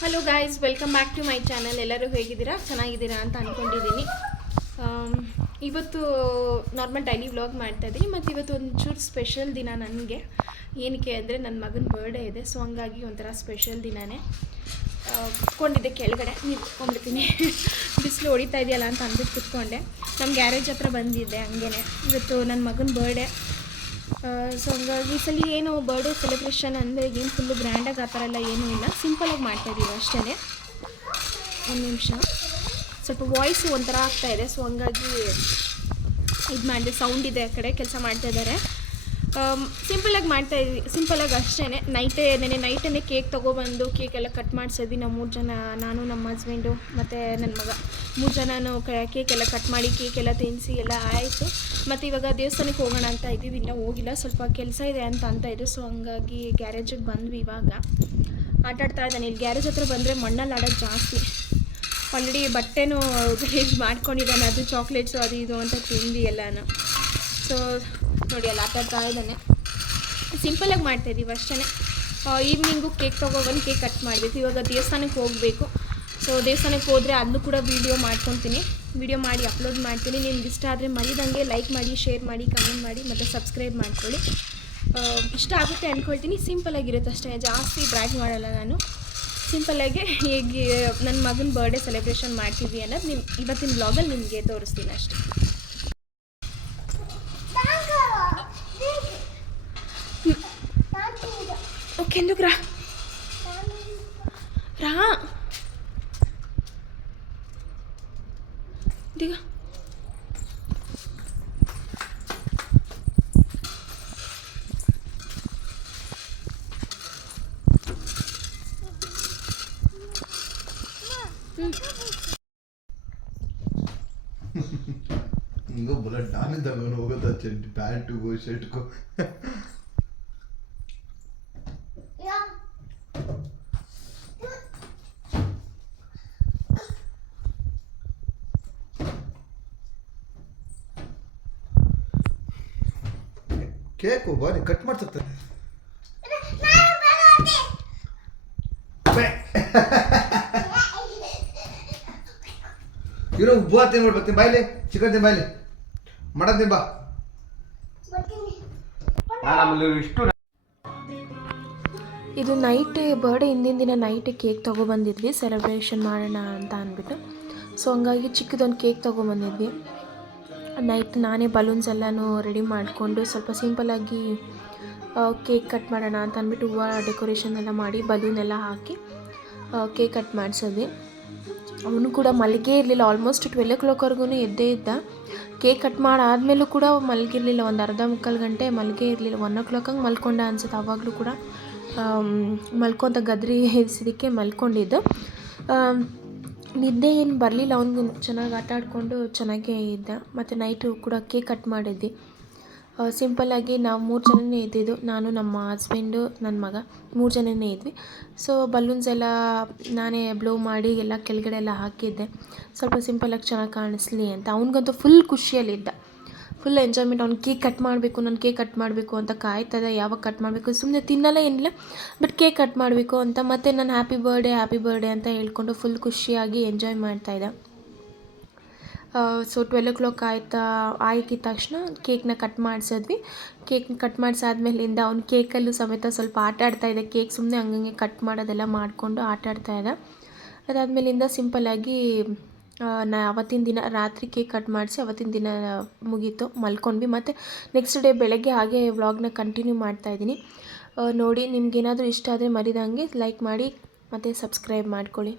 Hello guys, welcome back to my channel. ಎಲ್ಲರೂ ಹೇಗಿದ್ದೀರಾ? ಚೆನ್ನಾಗಿದ್ದೀರಾ ಅಂತ ಅಂದ್ಕೊಂಡಿದ್ದೀನಿ. ಇವತ್ತು ನಾರ್ಮಲ್ ಡೈಲಿ ವ್ಲಾಗ್ ಮಾಡ್ತಾಯಿದ್ದೀನಿ. ಮತ್ತು ಇವತ್ತು ಒಂಚೂರು ಸ್ಪೆಷಲ್ ದಿನ ನನಗೆ. ಏನಕ್ಕೆ ಅಂದರೆ ನನ್ನ ಮಗನ ಬರ್ಡೇ ಇದೆ. ಸೊ ಹಂಗಾಗಿ ಒಂಥರ ಸ್ಪೆಷಲ್ ದಿನವೇ. ಕುತ್ಕೊಂಡಿದ್ದೆ ಕೆಳಗಡೆ, ನಿಂತ್ಕೊಂಡ್ಬಿಡ್ತೀನಿ. ಬಿಸಿಲು ಹೊಡಿತಾ ಇದೆಯಲ್ಲ ಅಂತ ಅಂದ್ಬಿಟ್ಟು ಕುತ್ಕೊಂಡೆ. ನಮ್ಮ ಗ್ಯಾರೇಜ್ ಹತ್ರ ಬಂದಿದ್ದೆ ಹಂಗೇ. ಇವತ್ತು ನನ್ನ ಮಗನ ಬರ್ಡೇ. ಸೊ ಹಂಗಾಗಿ ಈ ಸಲ ಏನು ಬರ್ಡೇ ಸೆಲೆಬ್ರೇಷನ್ ಅಂದರೆ ಏನು ಫುಲ್ಲು ಗ್ರ್ಯಾಂಡಾಗಿ ಆ ಥರ ಎಲ್ಲ ಏನೂ ಇಲ್ಲ, ಸಿಂಪಲಾಗಿ ಮಾಡ್ತಾಯಿದ್ದೀವಿ ಅಷ್ಟೇ. ಒಂದು ನಿಮಿಷ, ಸ್ವಲ್ಪ ವಾಯ್ಸು ಒಂಥರ ಆಗ್ತಾಯಿದೆ. ಸೊ ಹಂಗಾಗಿ ಇದು ಮಾಡಿದೆ, ಸೌಂಡ್ ಇದೆ, ಆ ಕಡೆ ಕೆಲಸ ಮಾಡ್ತಾಯಿದ್ದಾರೆ. ಸಿಂಪಲಾಗಿ ಮಾಡ್ತಾಯಿದ್ವಿ, ಸಿಂಪಲಾಗಿ ಅಷ್ಟೇ. ನೆನೆ ನೈಟೇ ಕೇಕ್ ತೊಗೊಬಂದು ಕೇಕೆಲ್ಲ ಕಟ್ ಮಾಡಿಸಿದ್ವಿ. ನಾವು 3 ಜನ, ನಾನು ನಮ್ಮ ಹಸ್ಬೆಂಡು ಮತ್ತು ನನ್ನ ಮಗ 3 ಜನನೂ ಕೇಕೆಲ್ಲ ಕಟ್ ಮಾಡಿ ಕೇಕೆಲ್ಲ ತಿನ್ನಿಸಿ ಎಲ್ಲ ಆಯಿತು. ಮತ್ತು ಇವಾಗ ದೇವಸ್ಥಾನಕ್ಕೆ ಹೋಗೋಣ ಅಂತ ಇದ್ದೀವಿ, ಇನ್ನೂ ಹೋಗಿಲ್ಲ, ಸ್ವಲ್ಪ ಕೆಲಸ ಇದೆ ಅಂತ ಇದ್ರು. ಸೊ ಹಂಗಾಗಿ ಗ್ಯಾರೇಜಿಗೆ ಬಂದ್ವಿ. ಇವಾಗ ಆಟಾಡ್ತಾ ಇದ್ದಾನೆ. ಇಲ್ಲಿ ಗ್ಯಾರೇಜ್ ಹತ್ರ ಬಂದರೆ ಮಣ್ಣಲ್ಲಿ ಆಡೋದು ಜಾಸ್ತಿ. ಆಲ್ರೆಡಿ ಬಟ್ಟೆನೂ ಗಲೀಜು ಮಾಡ್ಕೊಂಡಿದ್ದಾನೆ, ಅದು ಚಾಕ್ಲೇಟ್ಸು ಅದು ಇದು ಅಂತ ತಿಂದು ಎಲ್ಲನೂ. ಸೊ ನೋಡಿ ಅಲ್ಲಿ ಆಟಾಡ್ತಾ ಇದ್ದಾನೆ. ಸಿಂಪಲಾಗಿ ಮಾಡ್ತಾಯಿದ್ದೀವಿ ಅಷ್ಟೇ. ಈವ್ನಿಂಗು ಕೇಕ್ ತೊಗೊಬಂದು ಕೇಕ್ ಕಟ್ ಮಾಡಬೇಕು. ಇವಾಗ ದೇವಸ್ಥಾನಕ್ಕೆ ಹೋಗಬೇಕು. ಸೊ ದೇವಸ್ಥಾನಕ್ಕೆ ಹೋದರೆ ಅದನ್ನು ಕೂಡ ವೀಡಿಯೋ ಮಾಡ್ಕೊತೀನಿ, ವೀಡಿಯೋ ಮಾಡಿ ಅಪ್ಲೋಡ್ ಮಾಡ್ತೀನಿ. ನಿಮ್ಗೆ ಇಷ್ಟ ಆದರೆ ಮರಿದಂಗೆ ಲೈಕ್ ಮಾಡಿ, ಶೇರ್ ಮಾಡಿ, ಕಮೆಂಟ್ ಮಾಡಿ ಮತ್ತು ಸಬ್ಸ್ಕ್ರೈಬ್ ಮಾಡ್ಕೊಳ್ಳಿ. ಇಷ್ಟ ಆಗುತ್ತೆ ಅಂದ್ಕೊಳ್ತೀನಿ. ಸಿಂಪಲಾಗಿರುತ್ತೆ ಅಷ್ಟೇ, ಜಾಸ್ತಿ ಡ್ರ್ಯಾಗ್ ಮಾಡಲ್ಲ ನಾನು. ಸಿಂಪಲ್ಲಾಗಿ ಹೇಗೆ ನನ್ನ ಮಗನ ಬರ್ಡೇ ಸೆಲೆಬ್ರೇಷನ್ ಮಾಡ್ತೀವಿ ಅನ್ನೋದು ಇವತ್ತಿನ ಬ್ಲಾಗಲ್ಲಿ ನಿಮಗೆ ತೋರಿಸ್ತೀನಿ ಅಷ್ಟೇ. ಓಕೆ ఎందుకు రా దిగ. इंगो बोला डाने तंगन होगा तो पैंट को शर्ट को केक को बारी कट मार सकते ಇರೋ ಬುವಾ ತಿನ್ ಬರ್ತೀನಿ ಬಾಯ್ಲೆ ಚಿಕನ್ ತಿನ್ ಬಾಯ್ಲೆ ಮಟನ್ ತಿನ್ ಬಾ ಇದು ನೈಟ್ ಬರ್ಡೇ ಹಿಂದಿನ ದಿನ ನೈಟ್ ಕೇಕ್ ತೊಗೊಬಂದಿದ್ವಿ ಸೆಲೆಬ್ರೇಷನ್ ಮಾಡೋಣ ಅಂತ ಅಂದ್ಬಿಟ್ಟು. ಸೊ ಹಂಗಾಗಿ ಚಿಕ್ಕದೊಂದು ಕೇಕ್ ತೊಗೊಬಂದಿದ್ವಿ. ನೈಟ್ ನಾನೇ ಬಲೂನ್ಸ್ ಎಲ್ಲನೂ ರೆಡಿ ಮಾಡಿಕೊಂಡು ಸ್ವಲ್ಪ ಸಿಂಪಲಾಗಿ ಕೇಕ್ ಕಟ್ ಮಾಡೋಣ ಅಂತ ಅಂದ್ಬಿಟ್ಟು ಹೂವು ಡೆಕೋರೇಷನ್ ಎಲ್ಲ ಮಾಡಿ ಬಲೂನ್ ಎಲ್ಲ ಹಾಕಿ ಕೇಕ್ ಕಟ್ ಮಾಡಿಸಿದ್ವಿ. ಅವನು ಕೂಡ ಮಲಗೇ ಇರಲಿಲ್ಲ, ಆಲ್ಮೋಸ್ಟ್ 12 o'clockವರೆಗೂ ಎದ್ದೇ ಇದ್ದ. ಕೇಕ್ ಕಟ್ ಮಾಡಾದಮೇಲೂ ಕೂಡ ಮಲಗಿರಲಿಲ್ಲ, ಒಂದು ಅರ್ಧ ಮುಕ್ಕಾಲು ಗಂಟೆ ಮಲಗೇ ಇರಲಿಲ್ಲ. 1 o'clock ಹಂಗೆ ಮಲ್ಕೊಂಡ ಅನ್ಸುತ್ತೆ. ಆವಾಗಲೂ ಕೂಡ ಮಲ್ಕೊತ ಗದ್ರಿ ಹಿಡಿಸಿದ್ದಕ್ಕೆ ಮಲ್ಕೊಂಡಿದ್ದು. ನಿದ್ದೆ ಏನು ಬರಲಿಲ್ಲ, ಅವನಿಗೂ ಚೆನ್ನಾಗಿ ಆಟ ಆಡಿಕೊಂಡು ಚೆನ್ನಾಗೇ ಇದ್ದ. ಮತ್ತು ನೈಟು ಕೂಡ ಕೇಕ್ ಕಟ್ ಮಾಡಿದ್ವಿ. ಸಿಂಪಲ್ಲಾಗಿ ನಾವು 3 ಜನನೇ ಇದ್ದಿದ್ದು, ನಾನು ನಮ್ಮ ಹಸ್ಬೆಂಡು ನನ್ನ ಮಗ 3 ಜನನೇ ಇದ್ವಿ. ಸೊ ಬಲೂನ್ಸ್ ಎಲ್ಲ ನಾನೇ ಬ್ಲೋ ಮಾಡಿ ಎಲ್ಲ ಕೆಳಗಡೆ ಎಲ್ಲ ಹಾಕಿದ್ದೆ, ಸ್ವಲ್ಪ ಸಿಂಪಲಾಗಿ ಚೆನ್ನಾಗಿ ಕಾಣಿಸ್ಲಿ ಅಂತ. ಅವ್ನಿಗಂತೂ ಫುಲ್ ಖುಷಿಯಲ್ಲಿದ್ದ, ಫುಲ್ ಎಂಜಾಯ್ಮೆಂಟ್. ಅವ್ನು ಕೇಕ್ ಕಟ್ ಮಾಡಬೇಕು, ನಾನು ಕೇಕ್ ಕಟ್ ಮಾಡಬೇಕು ಅಂತ ಕಾಯ್ತದೆ, ಯಾವಾಗ ಕಟ್ ಮಾಡಬೇಕು. ಸುಮ್ಮನೆ ತಿನ್ನಲ್ಲ ಏನಿಲ್ಲ, ಬಟ್ ಕೇಕ್ ಕಟ್ ಮಾಡಬೇಕು ಅಂತ. ಮತ್ತು ನಾನು ಹ್ಯಾಪಿ ಬರ್ಡೇ ಅಂತ ಹೇಳ್ಕೊಂಡು ಫುಲ್ ಖುಷಿಯಾಗಿ ಎಂಜಾಯ್ ಮಾಡ್ತಾಯಿದ್ದ. ಸೊ 12 o'clock ಆಗಿದ್ದ ತಕ್ಷಣ ಕೇಕ್ನ ಕಟ್ ಮಾಡಿಸಿದ್ವಿ. ಕೇಕ್ನ ಕಟ್ ಮಾಡಿಸಾದ್ಮೇಲಿಂದ ಅವ್ನು ಕೇಕಲ್ಲೂ ಸಮೇತ ಸ್ವಲ್ಪ ಆಟ ಆಡ್ತಾಯಿದ್ದೆ. ಕೇಕ್ ಸುಮ್ಮನೆ ಹಂಗಂಗೆ ಕಟ್ ಮಾಡೋದೆಲ್ಲ ಮಾಡಿಕೊಂಡು ಆಟ ಆಡ್ತಾಯಿದ್ದ. ಅದಾದಮೇಲಿಂದ ಸಿಂಪಲ್ಲಾಗಿ ಅವತ್ತಿನ ದಿನ ರಾತ್ರಿ ಕೇಕ್ ಕಟ್ ಮಾಡಿಸಿ ಅವತ್ತಿನ ದಿನ ಮುಗೀತು, ಮಲ್ಕೊಂಡ್ವಿ. ಮತ್ತು ನೆಕ್ಸ್ಟ್ ಡೇ ಬೆಳಗ್ಗೆ ಹಾಗೆ ವ್ಲಾಗ್ನ ಕಂಟಿನ್ಯೂ ಮಾಡ್ತಾಯಿದ್ದೀನಿ. ನೋಡಿ, ನಿಮ್ಗೇನಾದರೂ ಇಷ್ಟ ಆದರೆ ಮರಿದಂಗೆ ಲೈಕ್ ಮಾಡಿ ಮತ್ತು ಸಬ್ಸ್ಕ್ರೈಬ್ ಮಾಡ್ಕೊಳ್ಳಿ.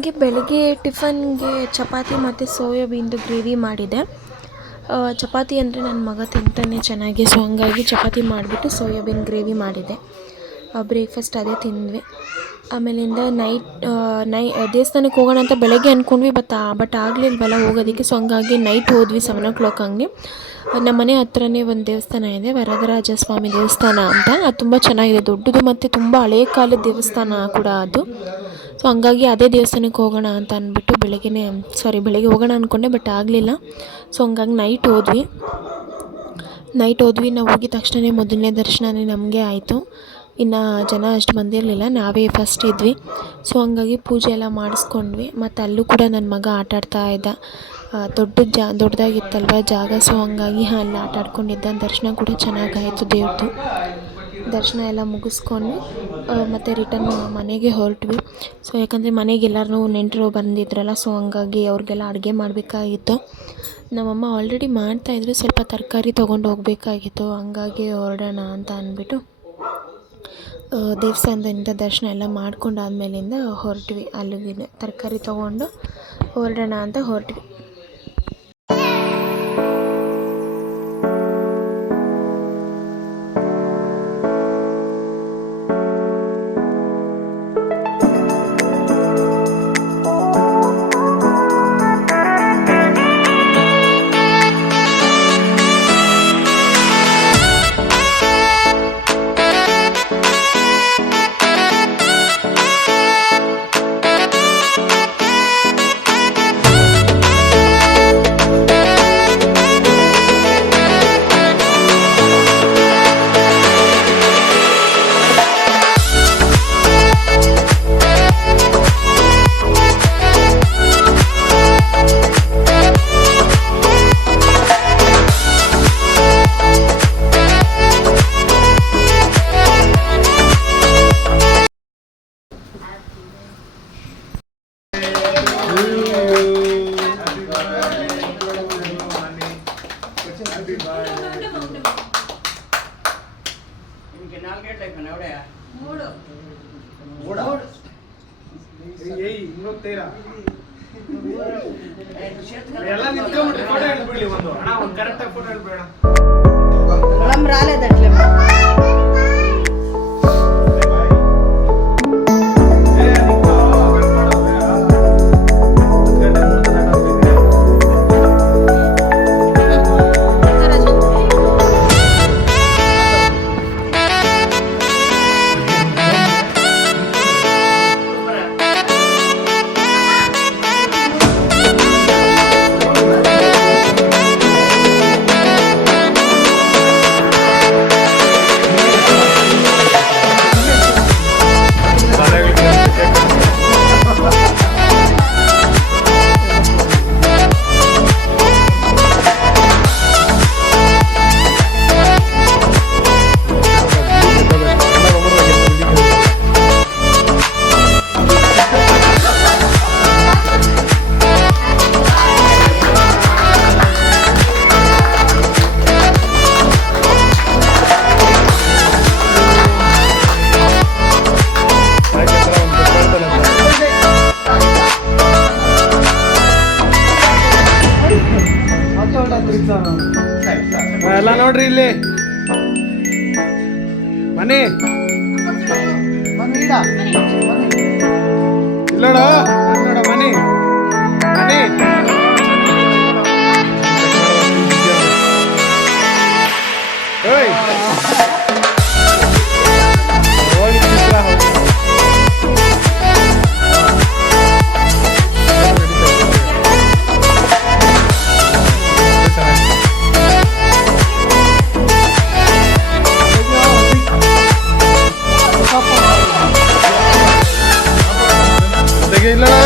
ಹಾಗೆ ಬೆಳಗ್ಗೆ ಟಿಫನ್ಗೆ ಚಪಾತಿ ಮತ್ತು ಸೋಯಾಬೀನ್ದು ಗ್ರೇವಿ ಮಾಡಿದೆ. ಚಪಾತಿ ಅಂದರೆ ನನ್ನ ಮಗ ತಿಂತಾನೆ ಚೆನ್ನಾಗಿ, ಸೊ ಹಂಗಾಗಿ ಚಪಾತಿ ಮಾಡಿಬಿಟ್ಟು ಸೋಯಾಬೀನ್ ಗ್ರೇವಿ ಮಾಡಿದೆ. ಬ್ರೇಕ್ಫಾಸ್ಟ್ ಅದೇ ತಿಂದ್ವಿ. ಆಮೇಲಿಂದ ದೇವಸ್ಥಾನಕ್ಕೆ ಹೋಗೋಣ ಅಂತ ಬೆಳಗ್ಗೆ ಅಂದ್ಕೊಂಡ್ವಿ, ಬಟ್ ಆಗಲಿಲ್ವಲ್ಲ ಹೋಗೋದಕ್ಕೆ, ಸೊ ಹಂಗಾಗಿ ನೈಟ್ ಹೋದ್ವಿ 7 o'clock ಹಂಗೆ. ನಮ್ಮ ಮನೆ ಹತ್ರನೇ ಒಂದು ದೇವಸ್ಥಾನ ಇದೆ, ವರದರಾಜ ಸ್ವಾಮಿ ದೇವಸ್ಥಾನ ಅಂತ. ಅದು ತುಂಬ ಚೆನ್ನಾಗಿದೆ, ದೊಡ್ಡದು ಮತ್ತು ತುಂಬ ಹಳೇ ಕಾಲದ ದೇವಸ್ಥಾನ ಕೂಡ ಅದು. ಸೊ ಹಂಗಾಗಿ ಅದೇ ದೇವಸ್ಥಾನಕ್ಕೆ ಹೋಗೋಣ ಅಂತ ಅಂದ್ಬಿಟ್ಟು ಬೆಳಗ್ಗೆ ಹೋಗೋಣ ಅಂದ್ಕೊಂಡೆ, ಬಟ್ ಆಗಲಿಲ್ಲ. ಸೊ ಹಂಗಾಗಿ ನೈಟ್ ಹೋದ್ವಿ. ನಾವು ಹೋಗಿದ ತಕ್ಷಣ ಮೊದಲನೇ ದರ್ಶನನೇ ನಮಗೆ ಆಯಿತು. ಇನ್ನು ಜನ ಅಷ್ಟು ಬಂದಿರಲಿಲ್ಲ, ನಾವೇ ಫಸ್ಟ್ ಇದ್ವಿ. ಸೊ ಹಂಗಾಗಿ ಪೂಜೆ ಎಲ್ಲ ಮಾಡಿಸ್ಕೊಂಡ್ವಿ. ಮತ್ತು ಅಲ್ಲೂ ಕೂಡ ನನ್ನ ಮಗ ಆಟಾಡ್ತಾ ಇದ್ದ, ದೊಡ್ಡದಾಗಿತ್ತಲ್ವ ಜಾಗ, ಸೊ ಹಂಗಾಗಿ ಅಲ್ಲಿ ಆಟ ಆಡ್ಕೊಂಡಿದ್ದ. ದರ್ಶನ ಕೂಡ ಚೆನ್ನಾಗಾಯಿತು ದೇವ್ರದ್ದು. ದರ್ಶನ ಎಲ್ಲ ಮುಗಿಸ್ಕೊಂಡು ಮತ್ತು ರಿಟರ್ನ್ ಮನೆಗೆ ಹೊರಟ್ವಿ. ಸೊ ಯಾಕಂದರೆ ಮನೆಗೆ ಎಲ್ಲರೂ ನೆಂಟರು ಬಂದಿದ್ರಲ್ಲ, ಸೊ ಹಂಗಾಗಿ ಅವ್ರಿಗೆಲ್ಲ ಅಡುಗೆ ಮಾಡಬೇಕಾಗಿತ್ತು. ನಮ್ಮಮ್ಮ ಆಲ್ರೆಡಿ ಮಾಡ್ತಾಯಿದ್ರು, ಸ್ವಲ್ಪ ತರಕಾರಿ ತೊಗೊಂಡು ಹೋಗಬೇಕಾಗಿತ್ತು, ಹಂಗಾಗಿ ಹೊರಡೋಣ ಅಂತ ಅಂದ್ಬಿಟ್ಟು ದೇವಸ್ಥಾನದಿಂದ ದರ್ಶನ ಎಲ್ಲ ಮಾಡ್ಕೊಂಡಾದ್ಮೇಲಿಂದ ಹೊರಟ್ವಿ. ಅಲ್ಲಿಗೆ ತರಕಾರಿ ತೊಗೊಂಡು ಹೊರಡೋಣ ಅಂತ ಹೊರಟ್ವಿ. ಎಲ್ಲ ನಿಂತ್ಕೊಂಡ್ಬಿಟ್ರಿ, ಫೋಟೋ ಹಿಡ್ಬಿಡ್ಲಿ ಒಂದು ಅಣ್ಣ, ಒಂದು ಕರೆಕ್ಟಾಗಿ ಫೋಟೋ ಹಿಡ್ಬೇಡ. ರಾಲೇದಟ್ಲೆ ಎಲ್ಲ ನೋಡ್ರಿ ಇಲ್ಲಿ ಮನಿ ಇಲ್ಲೋಡ ನೋಡ ಮನಿ ಓಯ್ ವಿಡಿಯೋ ತೆಗೆದ್ರೆ